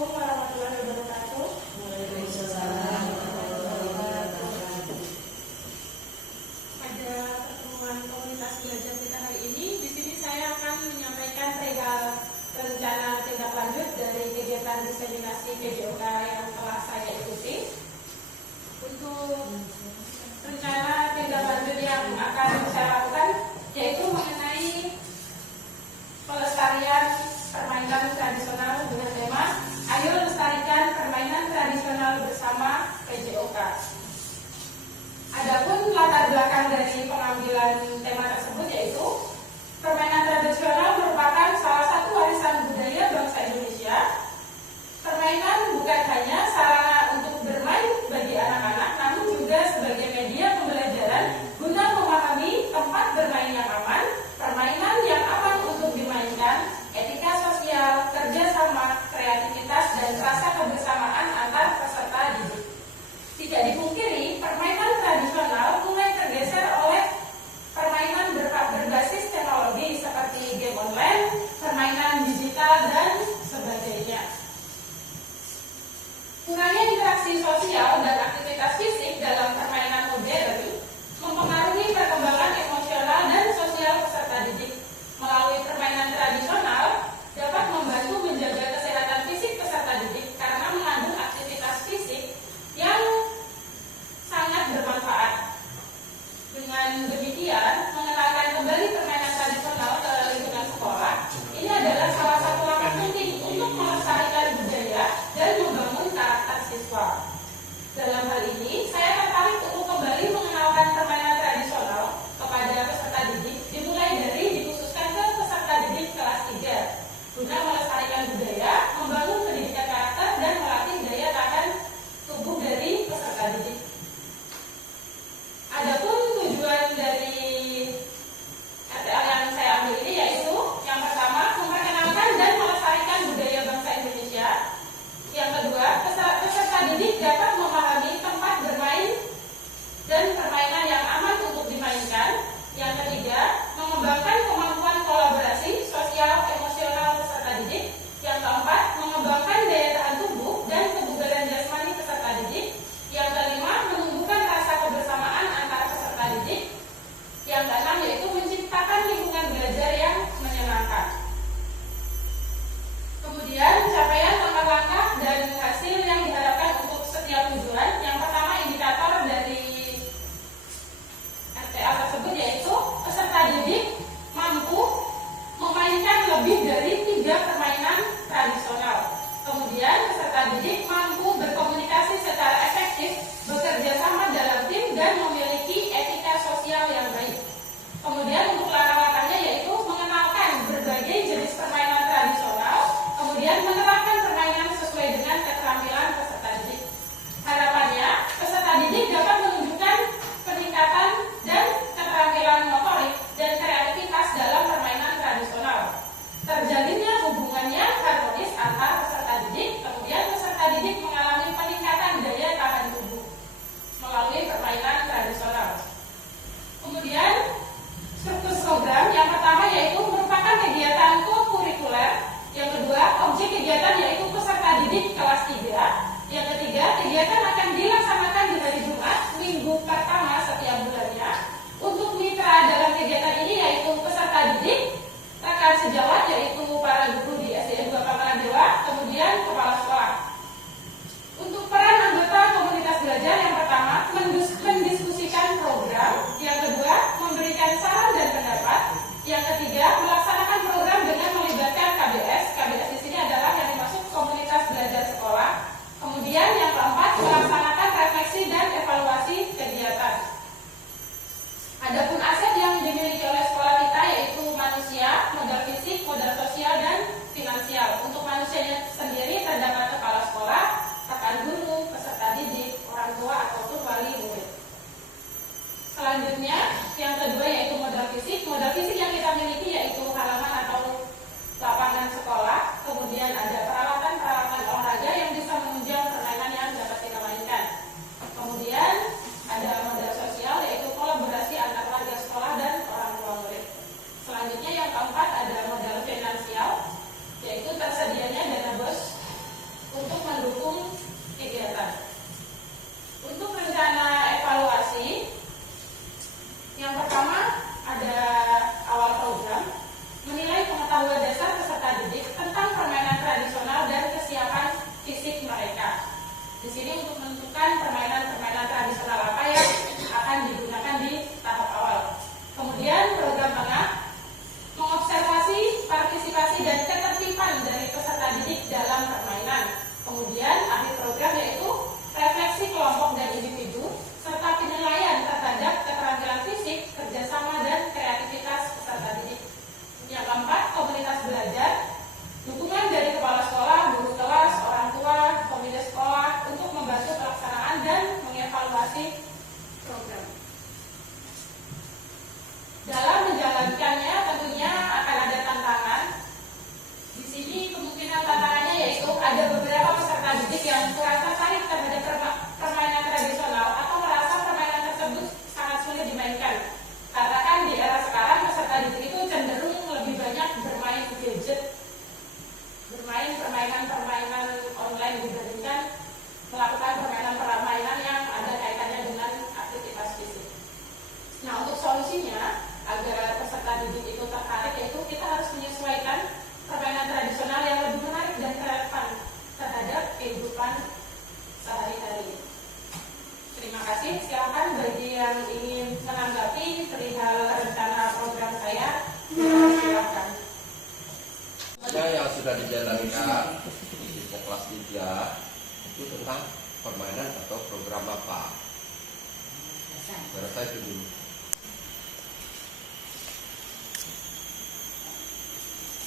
warahmatullahi wabarakatuh. Waalaikumsalam warahmatullahi wabarakatuh. Pada pertemuan komunitas belajar kita hari ini, di sini saya akan menyampaikan perihal rencana tindak lanjut dari kegiatan diseminasi PJOK yang telah saya ikuti. Untuk rencana tindak lanjut yang akan saya lakukan yaitu mengenai pelestarian permainan tradisional dengan tema "Ayo lestarikan permainan tradisional bersama PJOK". Adapun latar belakang dari pengambilan tema tersebut yaitu permainan tradisional merupakan salah satu warisan budaya bangsa Indonesia. Permainan bukan hanya sarana untuk bermain bagi anak-anak, namun juga sebagai media pembelajaran guna memahami tempat bermain yang aman, permainan yang aman untuk dimainkan, etika sosial, kerjasama, kreativitas, dan rasa kebersamaan antar peserta didik. Tidak dipungkiri, permainan tradisional mulai tergeser oleh permainan berbasis teknologi seperti game online, permainan digital, dan sebagainya. Kurangnya interaksi sosial dan aktivitas fisik dalam permainan modern mempengaruhi perkembangan emosional dan sosial peserta didik. Melalui permainan tradisional dapat membantu menjaga kesehatan fisik peserta didik Ya, yang sudah dijalankan di kelas 3 itu tentang permainan atau program apa? Berapa itu dulu?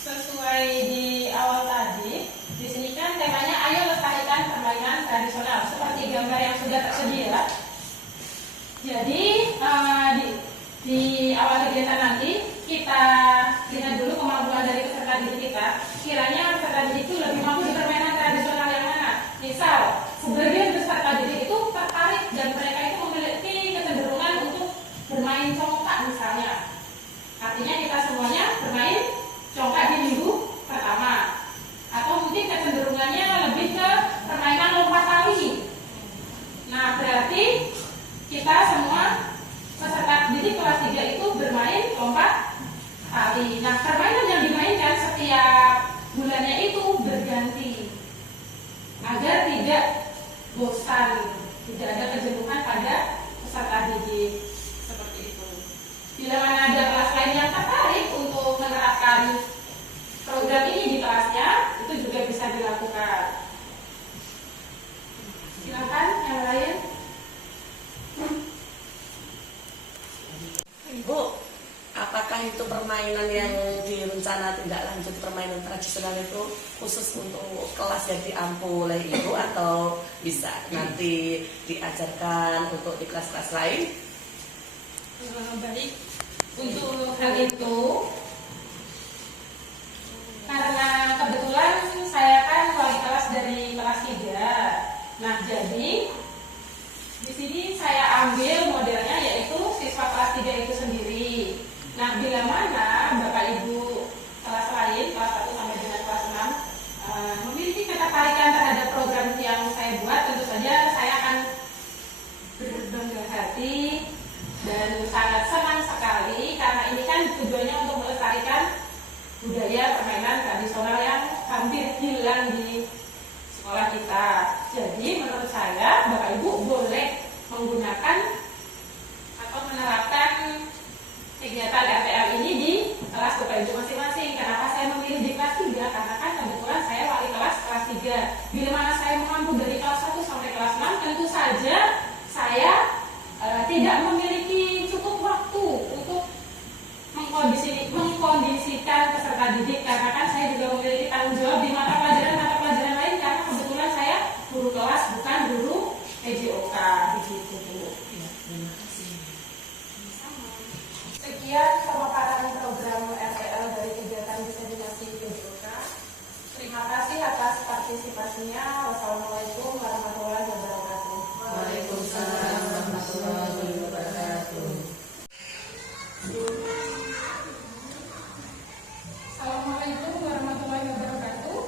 Sesuai di awal tadi, di sini kan temanya ayo lestarikan permainan tradisional seperti gambar yang sudah tersedia. Jadi di awal kegiatan nanti kita lihat dulu kemampuan dari peserta didik kita. Kiranya peserta didik itu lebih mampu di permainan tradisional yang mana? Misal, sebagian peserta didik itu tertarik dan mereka itu memiliki kecenderungan untuk bermain congkak misalnya. Artinya kita semuanya bermain congkak di minggu pertama. Atau mungkin kecenderungannya lebih ke permainan lompat tali. Nah, berarti kita semua peserta didik kelas 3 itu bermain lompat tali. Nah, permainan yang dimainkan setiap bulannya itu berganti agar tidak bosan, tidak ada kejenuhan pada peserta didik seperti itu. Bila mana ada kelas lain yang tertarik untuk menerapkan program ini di kelasnya, itu juga bisa dilakukan. Silakan yang lain. Ibu, apakah itu permainan yang direncana tidak lanjut permainan tradisional itu khusus untuk kelas yang diampu oleh Ibu atau bisa nanti diajarkan untuk di kelas-kelas lain? Baik, untuk hal itu karena kebetulan saya kan wali kelas dari kelas 3. Nah, jadi di sini saya ambil modelnya yaitu siswa kelas 3 itu sendiri. Nah, bila mana Bapak Ibu kelas lain, kelas 1 sampai dengan kelas 6 memiliki ketertarikan terhadap program yang saya buat, tentu saja saya akan berbangga hati dan sangat senang sekali karena ini kan tujuannya untuk melestarikan budaya permainan tradisional yang hampir hilang di sekolah kita. Jadi menurut saya Bapak Ibu boleh menggunakan atau menerapkan kegiatan RTL ini di kelas Bapak Ibu masing-masing. Kenapa saya memilih di kelas 3? Karena kan kebetulan saya wali kelas 3. Bila mana saya mampu dari kelas 1 sampai kelas 6, tentu saja saya tidak memiliki cukup waktu untuk mengkondisikan peserta didik, karena kan saya juga memiliki tanggung jawab di mata pelajaran lain karena kebetulan saya guru kelas bukan guru PJOK begitu Bu. Sekian pemaparan program RTL dari kegiatan diseminasi PJOK. Terima kasih atas partisipasinya. Wassalamualaikum warahmatullahi wabarakatuh. Waalaikumsalam warahmatullahi wabarakatuh. Assalamualaikum warahmatullahi wabarakatuh.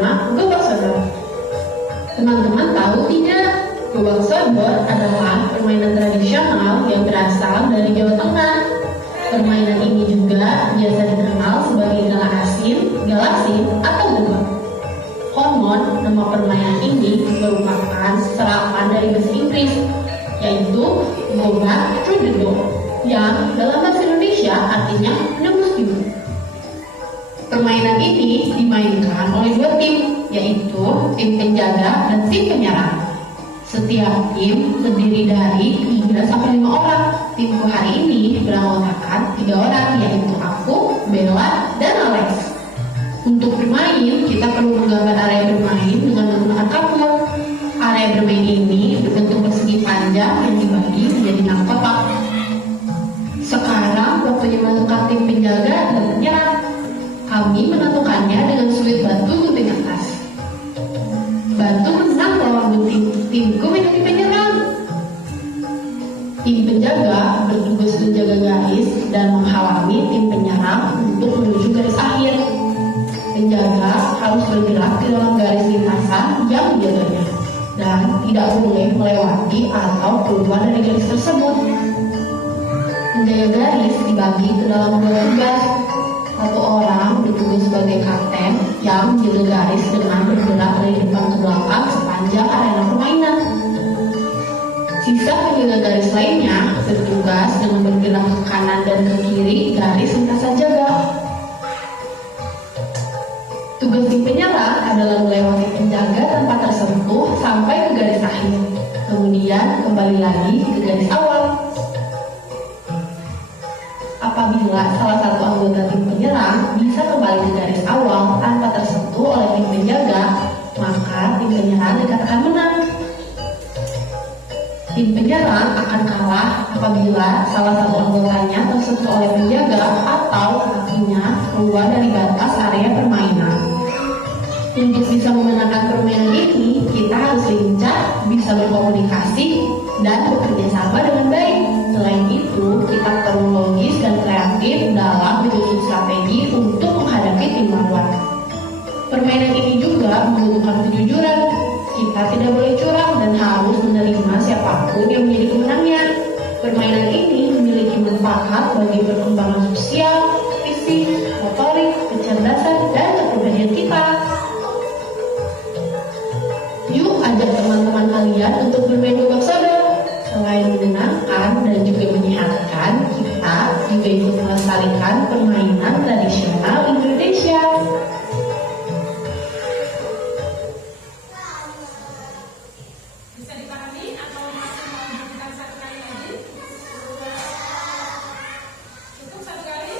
bernama Gobak Sodor. Teman-teman tahu tidak? Gobak Sodor adalah permainan tradisional yang berasal dari Jawa Tengah. Permainan ini juga biasa dikenal sebagai galasin, atau gobak. Konon, nama permainan ini merupakan serapan dari bahasa Inggris, yaitu gobak through the door, yang dalam bahasa Indonesia artinya menembus pintu. Permainan ini dimainkan oleh dua tim, yaitu tim penjaga dan tim penyerang. Setiap tim terdiri dari 3 sampai 5 orang. Timku hari ini beranggotakan 3 orang, yaitu aku, Bella, dan Alex. Untuk bermain, kita perlu menggambar area bermain dengan menggunakan kapur. Area bermain ini berbentuk persegi panjang yang dibagi menjadi 6 kotak. Sekarang waktunya menentukan tim penjaga dan penyerang. Kami menentukannya dengan sulit batu gunting atas. Batu menang lawan gunting. Timku menjadi penyerang. Tim penjaga bertugas menjaga garis dan menghalangi tim penyerang untuk menuju garis akhir. Penjaga harus bergerak di dalam garis lintasan yang dijaganya dan tidak boleh melewati atau keluar dari garis tersebut. Menjaga garis dibagi ke dalam 2 tugas. Satu orang bertugas sebagai kapten yang menjaga garis dengan bergerak dari depan ke belakang sepanjang arena permainan. Sisa penjaga garis lainnya bertugas dengan bergerak ke kanan dan ke kiri garis lintasan jaga. Tugas tim penyerang adalah melewati penjaga tanpa tersentuh sampai ke garis akhir, kemudian kembali lagi ke garis awal. Apabila salah satu anggota tim penyerang bisa kembali ke garis awal tanpa tersentuh oleh tim penjaga, maka tim penyerang dikatakan menang. Tim penyerang akan kalah apabila salah satu anggotanya tersentuh oleh penjaga atau kakinya keluar dari batas area permainan. Untuk bisa memenangkan permainan ini, kita harus lincah, bisa berkomunikasi, dan bekerja sama dengan baik. Selain itu, kita perlu logis dan kreatif dalam menyusun strategi untuk menghadapi tim lawan. Permainan ini juga membutuhkan kejujuran. Kita tidak boleh curang dan harus menerima siapapun yang menjadi pemenangnya. Permainan ini memiliki manfaat bagi perkembangan sosial, fisik, motorik, kecerdasan, dan kepribadian kita. Yuk ajak teman-teman kalian untuk bermain Gobak Sodor. Selain menyenangkan dan juga menyehatkan, kita juga ikut melestarikan permainan tradisional Indonesia. Bisa dipahami atau masih mau menunjukkan 1 kali lagi? Cukup 1 kali?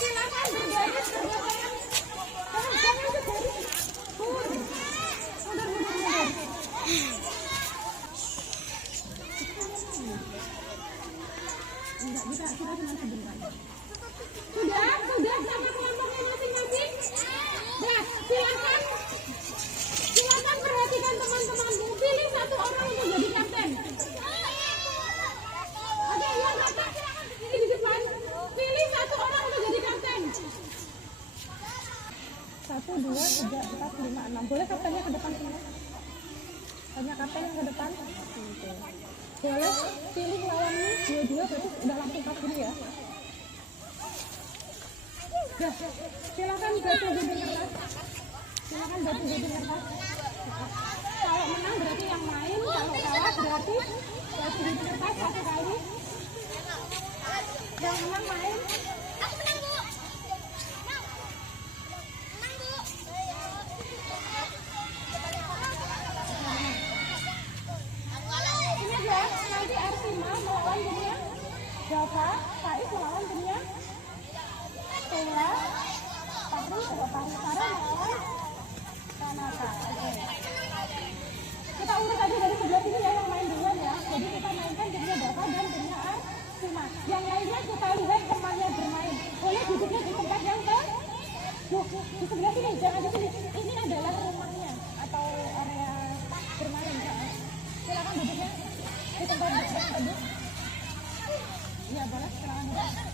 Silakan berbaris berbaris. Jangan berbaris. Mundur. Enggak bisa, kita cuma sebentar. Sudah sama kelompoknya masing-masing. Nah, silakan perhatikan teman-temanmu. Pilih satu orang untuk jadi kapten. Oke, yang kapten silakan berdiri di depan. Pilih satu orang untuk jadi kapten. 1, 2, 3, 4, 5, 6. Boleh kaptennya ke depan semua? Tanya kapten yang ke depan. Boleh pilih lawanmu. Dua-dua berarti udah langsung pas gini ya. Ya, silakan gabung kertas. Kalau menang berarti yang main, kalau kalah berarti gabung kertas satu kali. Yang menang main. Aku menang, Bu. Ini ya, nanti Arsima melawan dunia. Java, Faiz melawan dunia. Tela, Patri, Sarah melawan Tanaka. Oke. Kita urut aja dari sebelah sini ya yang main duluan ya. Jadi kita mainkan dunia Java dan dunia Arsima. Yang lainnya kita lihat temannya bermain. Boleh duduknya di tempat yang di sebelah sini, jangan di sini. Ini adalah rumahnya atau area bermain. Silakan duduknya di tempat duduk. Iya boleh, silakan duduk.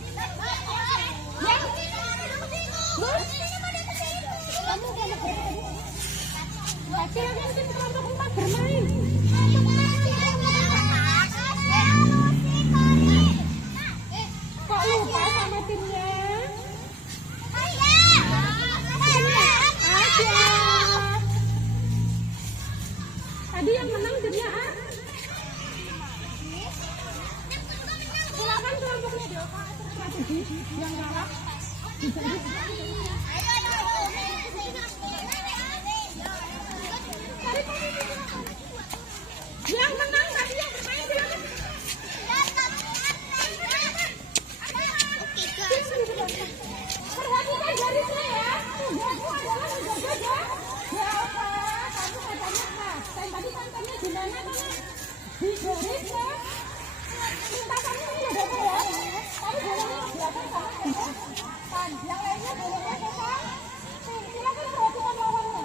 Kamu berapa tadi? Silakan tim kelompok 4 bermain. Kok lupa sama timnya? Tadi yang menang timnya A. Silakan kelompoknya Deva strategi yang kalah. Yang menang tadi yang bermain silakan. Perhatikan garisnya ya. Tugasmu adalah menjaga Java. Kamu katanya mas. Dan tadi kontennya gimana kan? Di garis ya. Lintasannya ini udah apa ya? Tapi bolehnya di atas sama kan. Yang lainnya bolehnya ke kan? Silakan perhatikan lawannya.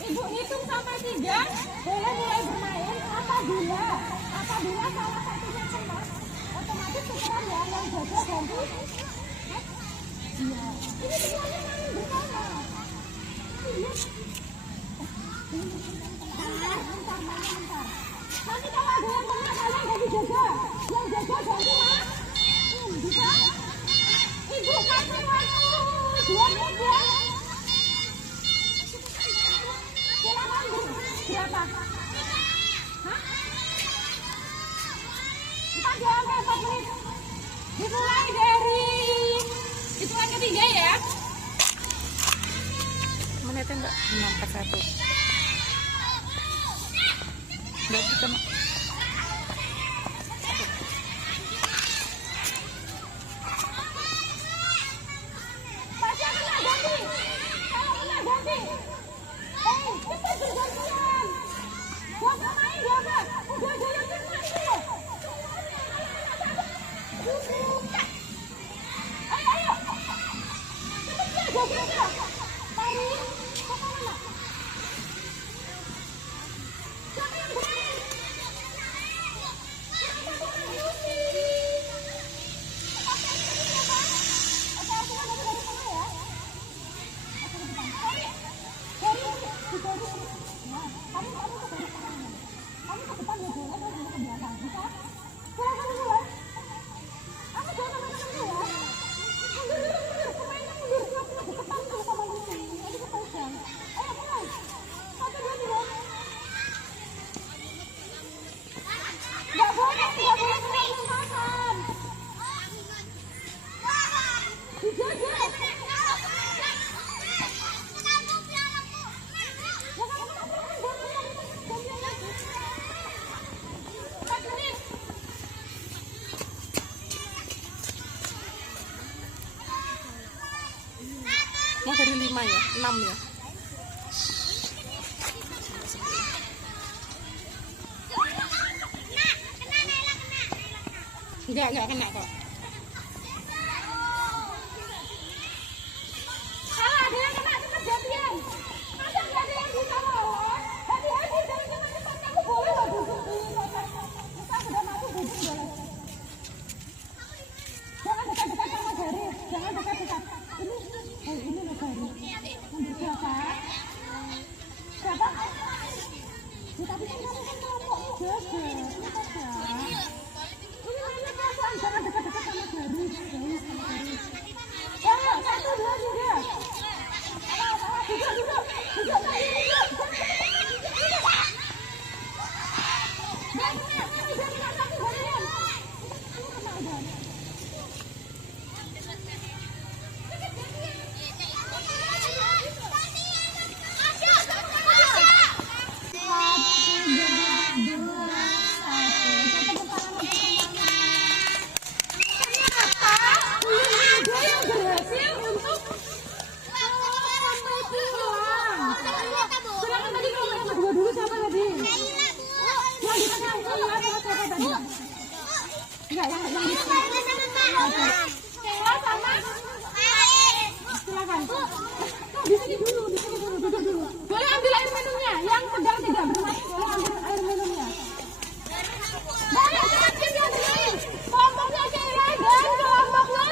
Ibu hitung sampai 3. Boleh mulai bermain. Apabila salah satunya kena, otomatis sekarang ya yang jaga ganti. Iya. Ini semuanya main bersama. Iya. Bentar. Nanti kalau ada yang kena kalian ganti jaga. Yang jaga ganti mas. Bisa? Ibu kasih waktu 2 menit ya. Silakan berapa? Hah? 4 menit. Dimulai dari hitungan ketiga ya. Menitnya enggak 641. Enggak bisa. Pasti akan ganti. Kalau enggak ganti. Kita bergantian. Jaga main, jaga. Udah jaga main dulu. Ayo. Cepet ya, jaga. Tarik. Ke mana? Siapa yang bermain? Mau dari 5 ya, 6 ya. Enggak kena kok. Kalau ada yang kena cepat jadian. Masa nggak ada yang bisa lawan? Hati-hati jangan cepat-cepat, kamu boleh loh duduk di kotak. Kita sudah masuk duduk boleh. Jangan dekat-dekat sama garis, jangan dekat-dekat. Ini loh garis. Nomor berapa? Siapa? Ya, tapi kan kamu kan kelompok jaga. Ini saja. Jangan dekat-dekat sama garis, jauh sama garis. Oh, 1, 2, 3. Duduk. Silakan. Di sini dulu, duduk dulu. Boleh ambil air minumnya, yang sedang tidak berenang boleh ambil air minumnya. Boleh, sedikit yang lain. Kelompoknya Kira dan kelompoknya.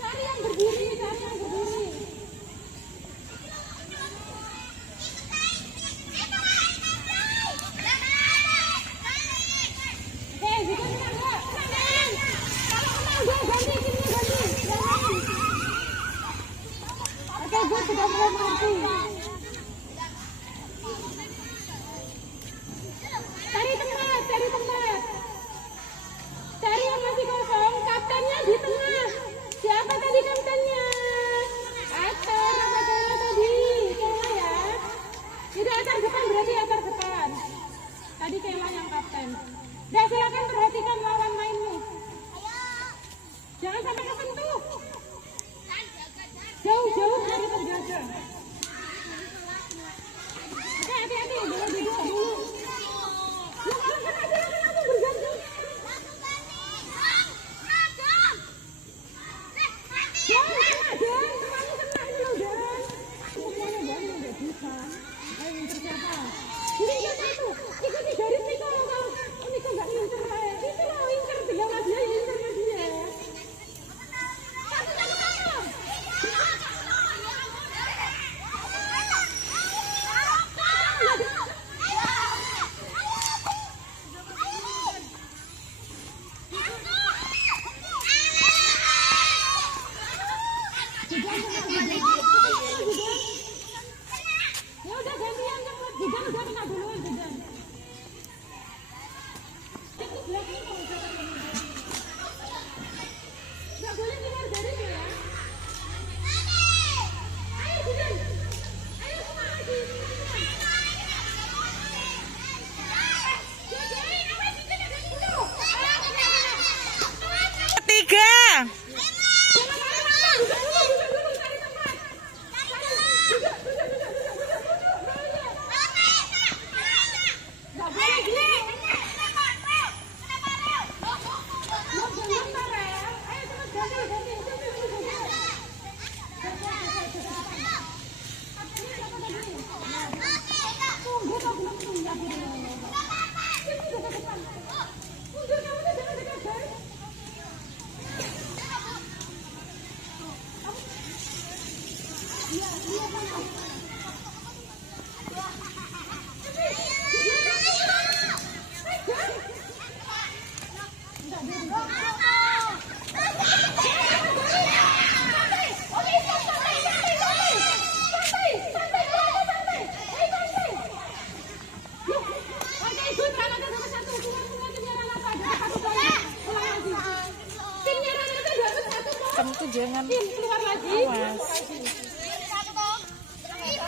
Cari yang berdiri. Oke, gue sudah mulai mengerti. Cari tempat. Cari yang masih kosong, kaptennya di tengah. Siapa tadi kaptennya? Acar, apa tadi? Kela ya. Itu acar depan, berarti acar depan. Tadi Kela yang kapten. Dah, silakan perhatikan lawan mainmu. Jangan sampai kesentuh. Jauh dari penjaga. Oke, hati-hati, duduk dulu. Silakan aku bergantung. Ikuti garis Niko. Niko nggak ngincer saya. Itu loh ngincer, tinggal mas dia ngincer mas dia. Ya udah gantian cepet. Jidan udah kena duluan Jidan. Nggak boleh keluar dari ya. Ayo Jidan. Ayo maju. Tiga.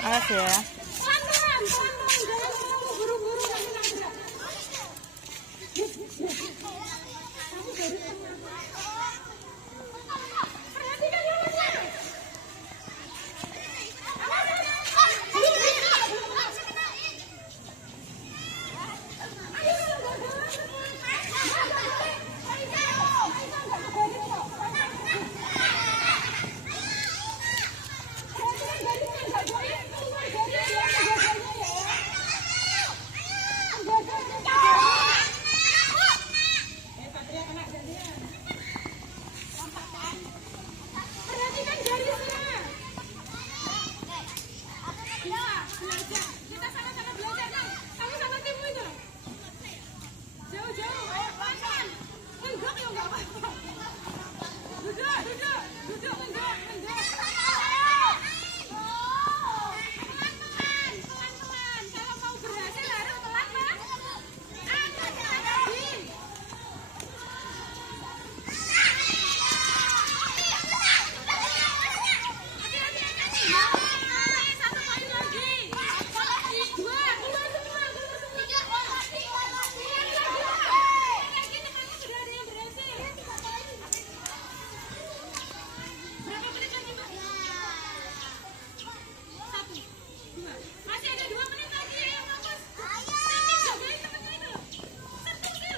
Awas ya. Pelan-pelan, jangan terlalu buru-buru nanti nabrak. Kamu dari perhatikan jalannya. Perhatikan garisnya. Ya, belajar. Kita sama-sama belajar. Nah, kamu sama timmu itu. Jauh-jauh, ayo pelan-pelan. Menggok ya enggak apa-apa. Duduk, menggok. Pelan-pelan. Kalau mau berhasil harus pelan-pelan. Lagi. Satu poin lagi. Dua, keluar semua. Kamu sudah ada yang berhasil. Berapa menit lagi, Mbak? 1, 2. Masih ada 2 menit lagi ya, yang fokus. Nanti jagain temennya itu loh. Setuju.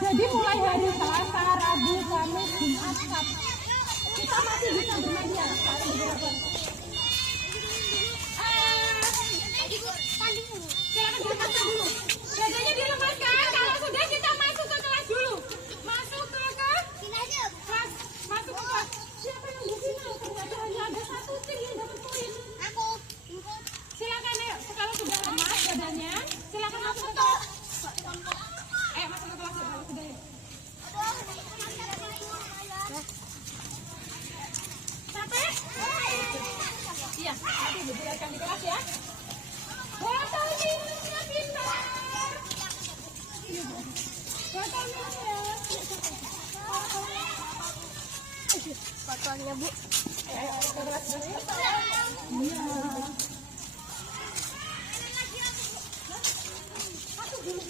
Jadi mulai hari Selasa, Rabu, Kamis, Jumat, Sabtu kita masih bisa bermain ya. Silakan dilepaskan dulu. Dadanya dilepaskan. Kalau sudah kita masuk ke kelas dulu. Masuk ke kelas. Masuk ke kelas. Siapa yang di final? Ternyata hanya ada 1 tim yang dapat poin. Aku. Silakan ayo. Kalau sudah lemas dadanya, silakan masuk ke kelas. Ayo masuk ke kelas ya. Sudah ya. Capek? Iya. Nanti dijelaskan di kelas ya. Botol minumnya pintar. Botol minumnya. Botolnya Bu. Ke kelas dulu ya. Iya. Masuk dulu.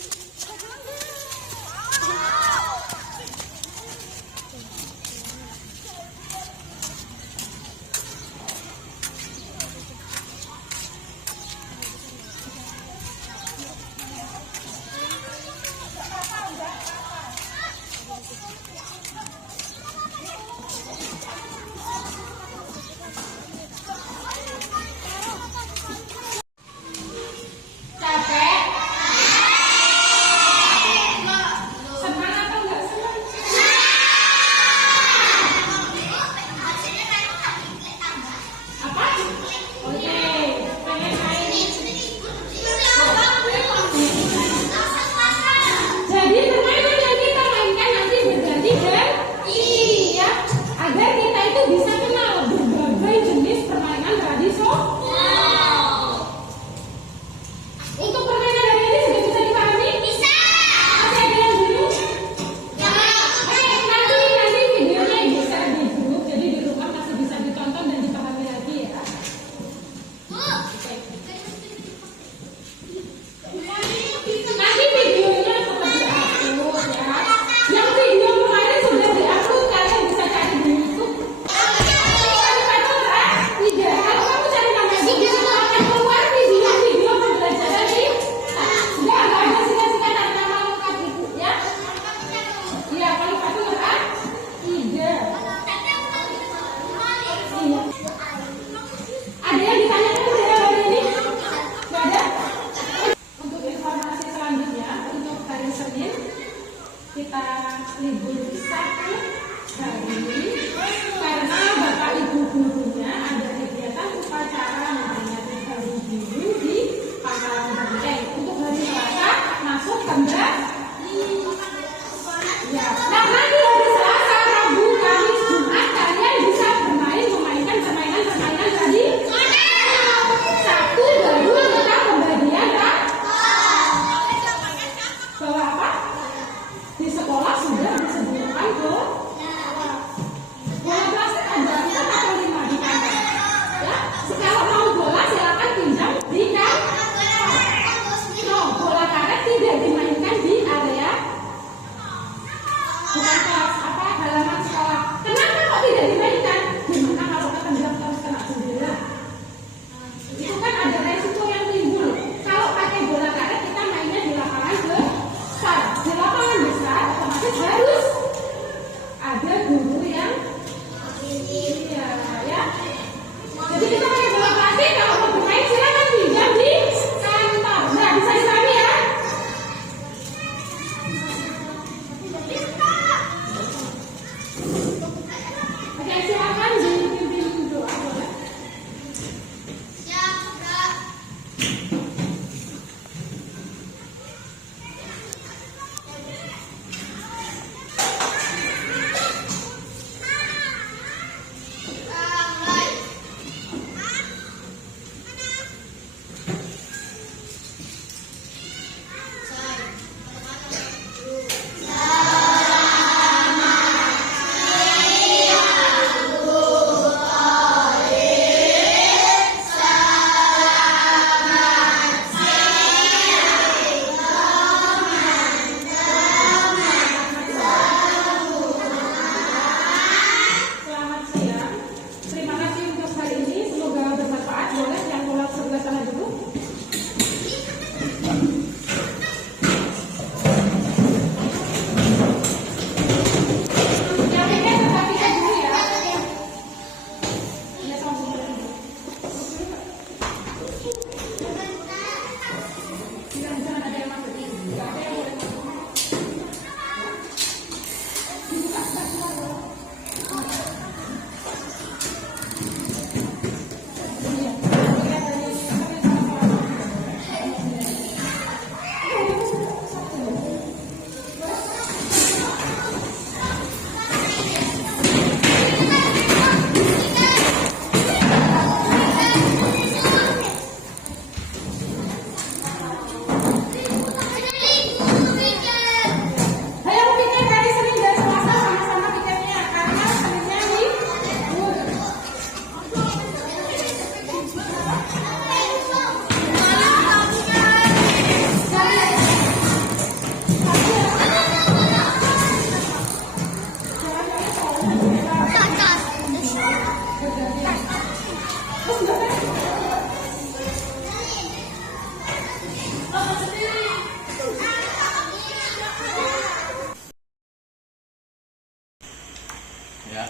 Ya,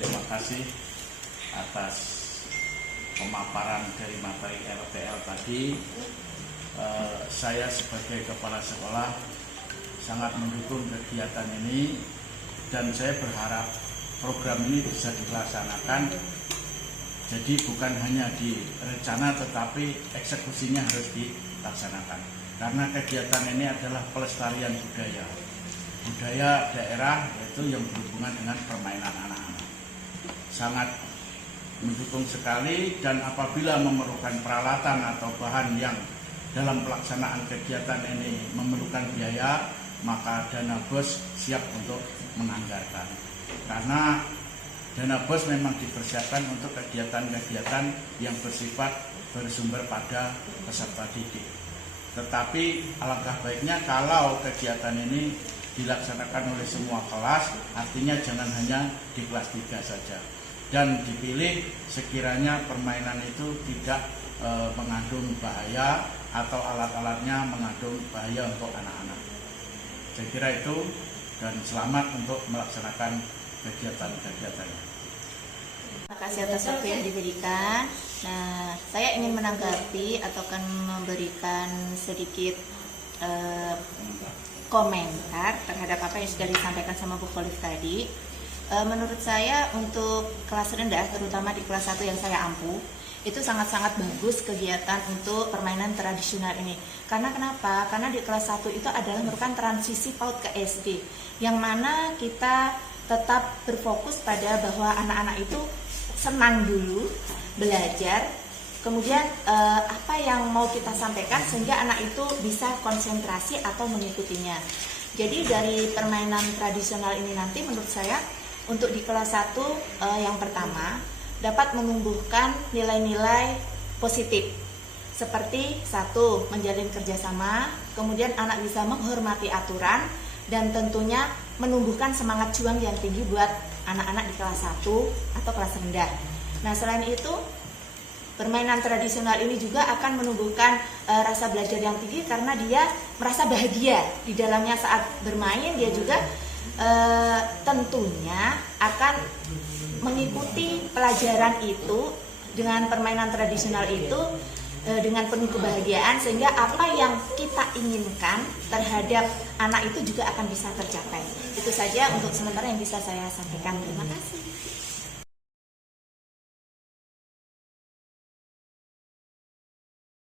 terima kasih atas pemaparan dari materi RTL tadi. Saya sebagai kepala sekolah sangat mendukung kegiatan ini dan saya berharap program ini bisa dilaksanakan. Jadi bukan hanya di rencana tetapi eksekusinya harus dilaksanakan. Karena kegiatan ini adalah pelestarian budaya daerah, yaitu yang berhubungan dengan permainan anak-anak. Sangat mendukung sekali, dan apabila memerlukan peralatan atau bahan yang dalam pelaksanaan kegiatan ini memerlukan biaya, maka dana BOS siap untuk menganggarkan. Karena dana BOS memang dipersiapkan untuk kegiatan-kegiatan yang bersifat bersumber pada peserta didik. Tetapi alangkah baiknya kalau kegiatan ini dilaksanakan oleh semua kelas, artinya jangan hanya di kelas 3 saja. Dan dipilih sekiranya permainan itu tidak mengandung bahaya atau alat-alatnya mengandung bahaya untuk anak-anak. Saya kira itu, dan selamat untuk melaksanakan kegiatan-kegiatannya. Terima kasih atas waktu yang diberikan. Nah, saya ingin menanggapi atau akan memberikan sedikit komentar terhadap apa yang sudah disampaikan sama Bu Khalif tadi. Menurut saya untuk kelas rendah, terutama di kelas 1 yang saya ampuh, itu sangat-sangat bagus kegiatan untuk permainan tradisional ini. Karena kenapa? Karena di kelas 1 itu adalah merupakan transisi PAUD ke SD, yang mana kita tetap berfokus pada bahwa anak-anak itu senang dulu belajar, kemudian apa yang mau kita sampaikan sehingga anak itu bisa konsentrasi atau mengikutinya. Jadi dari permainan tradisional ini nanti menurut saya untuk di kelas 1 yang pertama dapat menumbuhkan nilai-nilai positif seperti 1, menjalin kerjasama, kemudian anak bisa menghormati aturan, dan tentunya menumbuhkan semangat juang yang tinggi buat anak-anak di kelas 1 atau kelas rendah. Nah, selain itu permainan tradisional ini juga akan menumbuhkan rasa belajar yang tinggi karena dia merasa bahagia di dalamnya saat bermain. Dia juga tentunya akan mengikuti pelajaran itu dengan permainan tradisional itu dengan penuh kebahagiaan, sehingga apa yang kita inginkan terhadap anak itu juga akan bisa tercapai. Itu saja untuk sementara yang bisa saya sampaikan. Terima kasih.